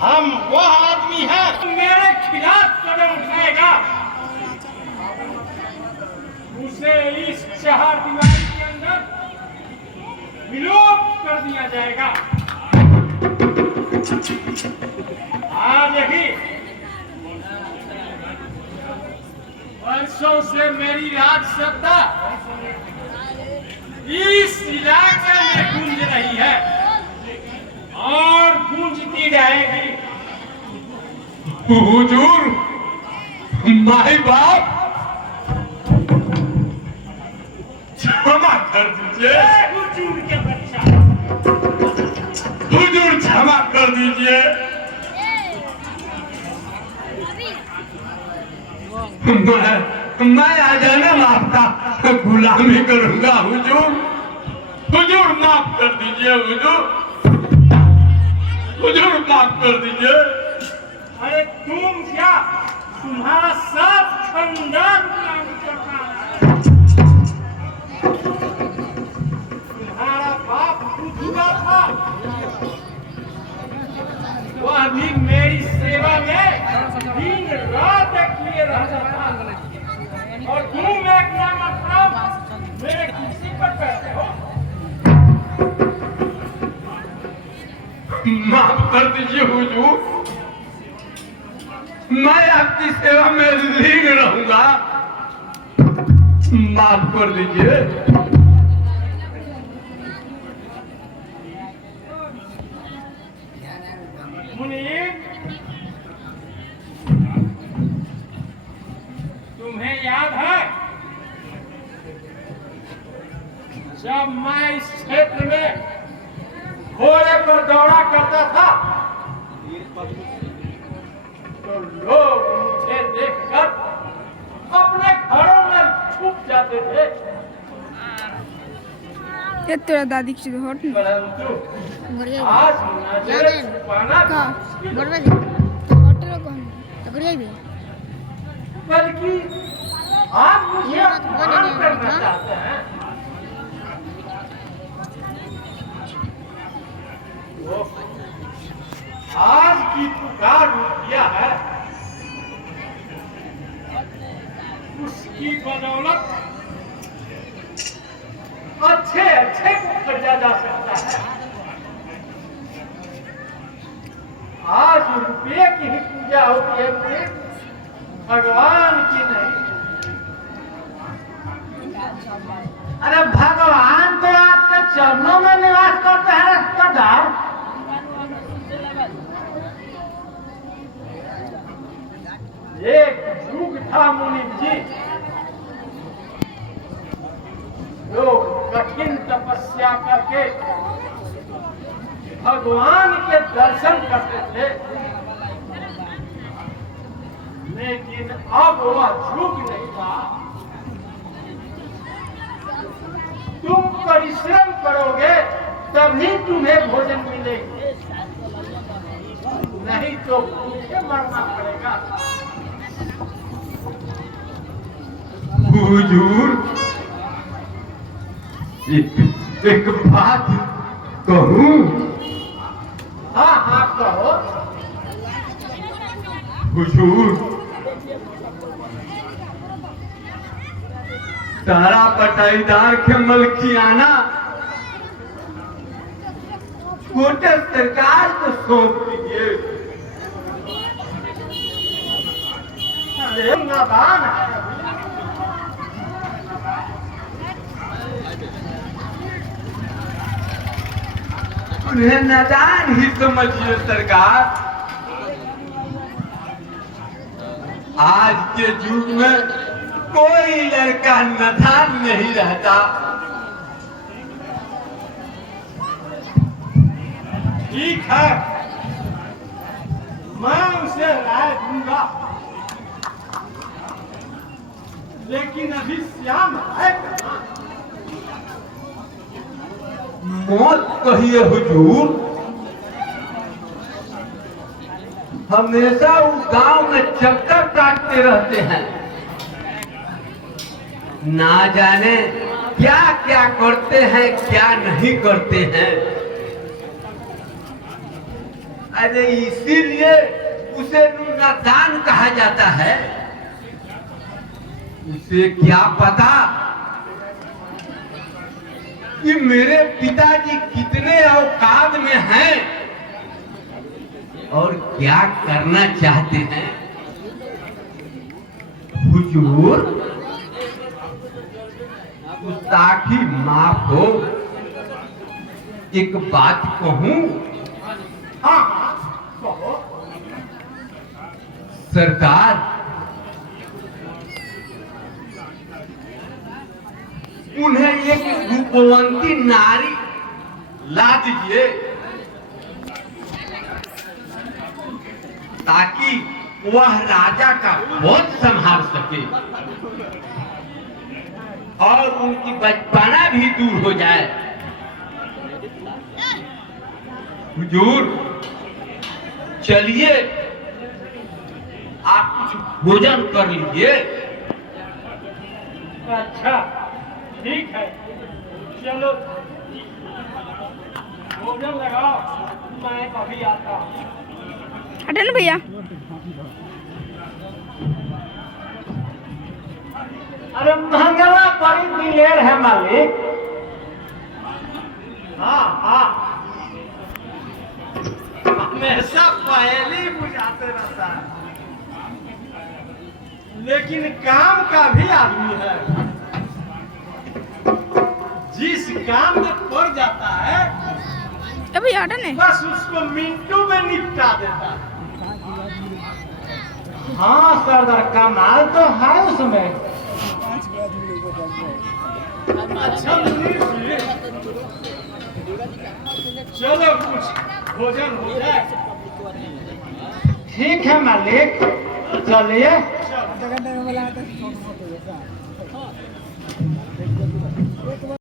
हम वह आदमी हैं मेरे खिलाफ कदम उठाएगा उसे इस चार दीवारी के अंदर विलोप कर दिया जाएगा। आज ही वर्षों से मेरी राज सत्ता इस इलाके में गूंज रही है और गूंजती रहेगी। हुजूर, माई बाप क्षमा कर दीजिए। हुजूर के बच्चा, हुजूर क्षमा कर दीजिए। मैं आ जाने आपका गुलामी करूंगा हुजूर। हुजूर माफ कर दीजिए हुजूर। हुजूर माफ कर दीजिए। अरे तुम क्या, तुम्हारा सब खानदान गुलामी करता है। तुम्हारा बाप हुआ था, वह भी मेरी सेवा में दिन रात किए रहता था और तुम एक ना मतलब मेरे कुर्सी पर बैठे हो। माफ कर दीजिए हुजूर, मैं आपकी सेवा में लीन रहूंगा। माफ कर दीजिए। मुनीब, तुम्हें याद है जब मैं इस क्षेत्र में घोड़े पर दौड़ा करता था तो लोग मुझे देखकर अपने घरों में छुप जाते थे, ये तेरा दादी की होटल परंतु आज नजर छुपाना का बड़वे तो होटल कौन तो बढ़िया भी बल्कि आप मुझे अपमान करना चाहते हैं। वो आज की पुकार रुपया है, उसकी बदौलत अच्छे अच्छे को खरीदा जा सकता है। आज रुपये की ही पूजा होती है, भगवान की नहीं। अरे भगवान तो आपके चरणों में निवास करते हैं रिश्तेदार। एक युग था मुनीब जी, लोग कठिन तपस्या करके भगवान के दर्शन करते थे, लेकिन अब वह युग नहीं था। तुम परिश्रम करोगे तभी तुम्हें भोजन मिलेगी, नहीं तो भूखे मरना पड़ेगा। हुजूर, एक बात कहूं? हाँ हाँ कहो। हुजूर, सारा पटाईदार के मलकियाना छोटे सरकार को सौंप दीजिए। अरे नादान है, उन्हें नादान ही समझिए सरकार। आज के युग में कोई लड़का नादान नहीं रहता। ठीक है, मैं उसे राय दूंगा, लेकिन अभी श्याम है कहाँ? मौत कहिए हुजूर, हमेशा उस गांव में चक्कर काटते रहते हैं। ना जाने क्या क्या करते हैं क्या नहीं करते हैं। अरे इसीलिए उसे नादान कहा जाता है। उसे क्या पता कि मेरे पिताजी कितने औकात में हैं और क्या करना चाहते हैं। हुजूर, गुस्ताखी माफ हो, एक बात कहूं? हाँ कहो। सरकार, उन्हें एक रूपवंती नारी ला दीजिए ताकि वह राजा का पद संभाल सके और उनकी बचपना भी दूर हो जाए। हुजूर, चलिए आप कुछ भोजन कर लीजिए। अच्छा ठीक है, चलो भोजन लगाओ, मैं अभी आता हूँ। हटे ना भैया। अरे महंगा बड़ी दिलेर है मालिक। हाँ हाँ, हमेशा पहले बुझाते रहता है, लेकिन काम का भी आदमी है। जिस काम में पड़ जाता है अभी हटे ने। बस उसको मिनटों में निपटा देता है। हाँ सरदार, कमाल तो है उसमें। अच्छा चलो कुछ भोजन हो जाए। ठीक है मालिक, चलिए।